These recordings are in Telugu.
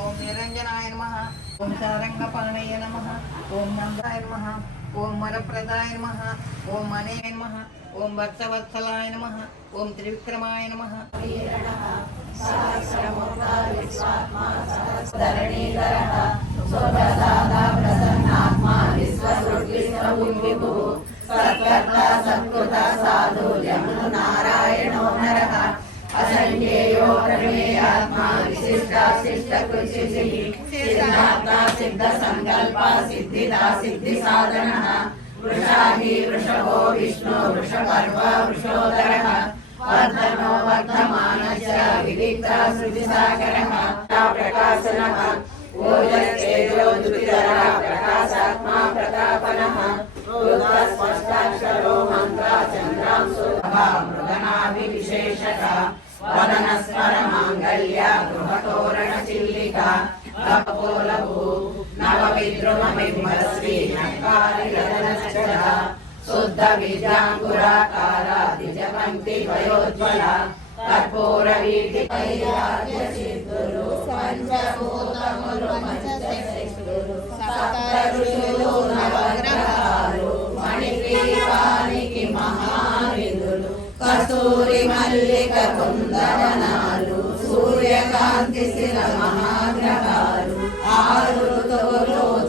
ఓం నిరంజనాయ నమ ఓం సారంగపాణయ నమ ఓం నందాయ నమ ఓం వరప్రదాయ నమ ఓం మనే నమ ఓం వత్సవత్సలాయ నమ ఓం త్రివిక్రమాయ నమ సిద్ధ సంకల్ప సిద్ధిదా సిద్ధి సాధన. వృషాహి వృషభో విష్ణు వృషపర్వ వృషోదర. వర్ధనో వర్ధమానశ్చ వివిక్త శృతి సాగర ప్రకాశన. ఓజస్తేజో ధృతిధర. ప్రకాశాత్మా ప్రతాపన. స్పష్టాక్షరో మంత్ర చంద్రాంశు మృగనాభి విశేషక వదన స్మర మాంగళ్య గృహతోరణ చిల్లిక కపోలభూ నవ విద్రుమ బింబశ్రీ నక్కారి శుద్ధ విద్యాంకురాకార వయోజ్వల కర్పూర వీటి సిద్ధులు పంచభూతములు పంచశక్తులు సప్త ఋషులు నవగ్రహాలు మణిగ్రీవానికి మహావిధులు కస్తూరి మల్లిక కుందవనాలు సూర్యకాంతి శిల మహా ఆరు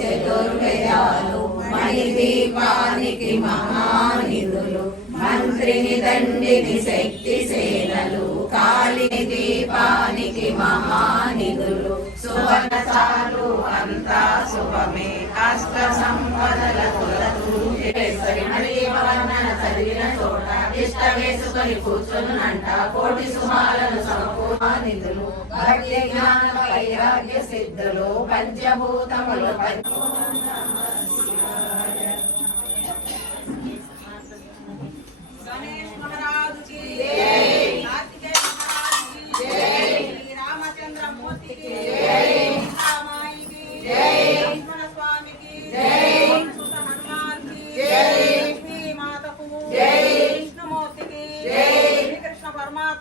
చతుర్వేదాలు మణిదీపానికి మహానిధులు మంత్రిని దండిని శక్తి సేనలు కాళి దీపానికి మహానిధులు సువర్ణ చాలు అంతా శుభమే కష్ట సంపదల కొలదు చదివిన చోట ఇష్ట వేసుకొని కూర్చొనునంట కోటి సుమాలను సమకూర్నిధులు భక్తి జ్ఞాన వైరాగ్య సిద్ధులు పంచభూతములు పంచ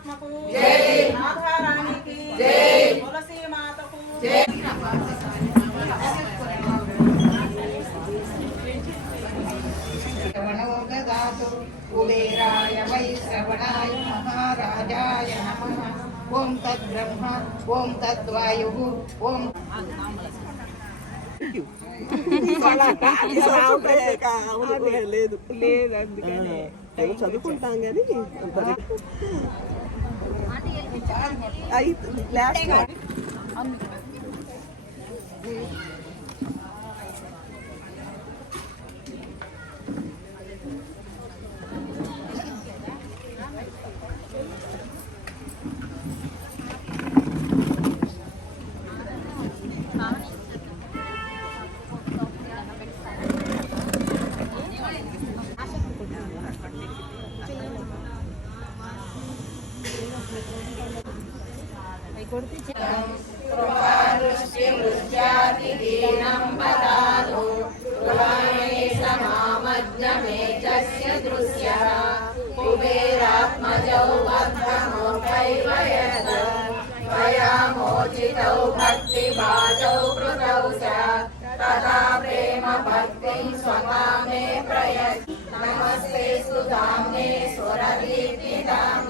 कृष्ण परमात्मा को जय राधा रानी की जय तुलसी माता को जय శ్రవణోదదాతు కుబేరాయ వై శ్రవణాయ మహారాజాయ నమ ఓం తద్బ్రహ్మ ఓం తద్వాయు ఓం లేదు లేదు అందుకని చదువుకుంటాం కానీ ಐದು ಲ್ಯಾಕ್ కుబేరాత్మజౌ బద్ధమోకైవ యత్ त्वया मोचितौ भक्तिभाजौ कृतौ च तथा प्रेम भक्तिं स्वता मे प्रयच्छ नमस्ते सुधाम्ने स्वरदीप्तिदाम्ने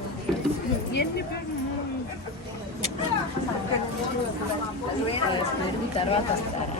తర్వాత వస్తారా?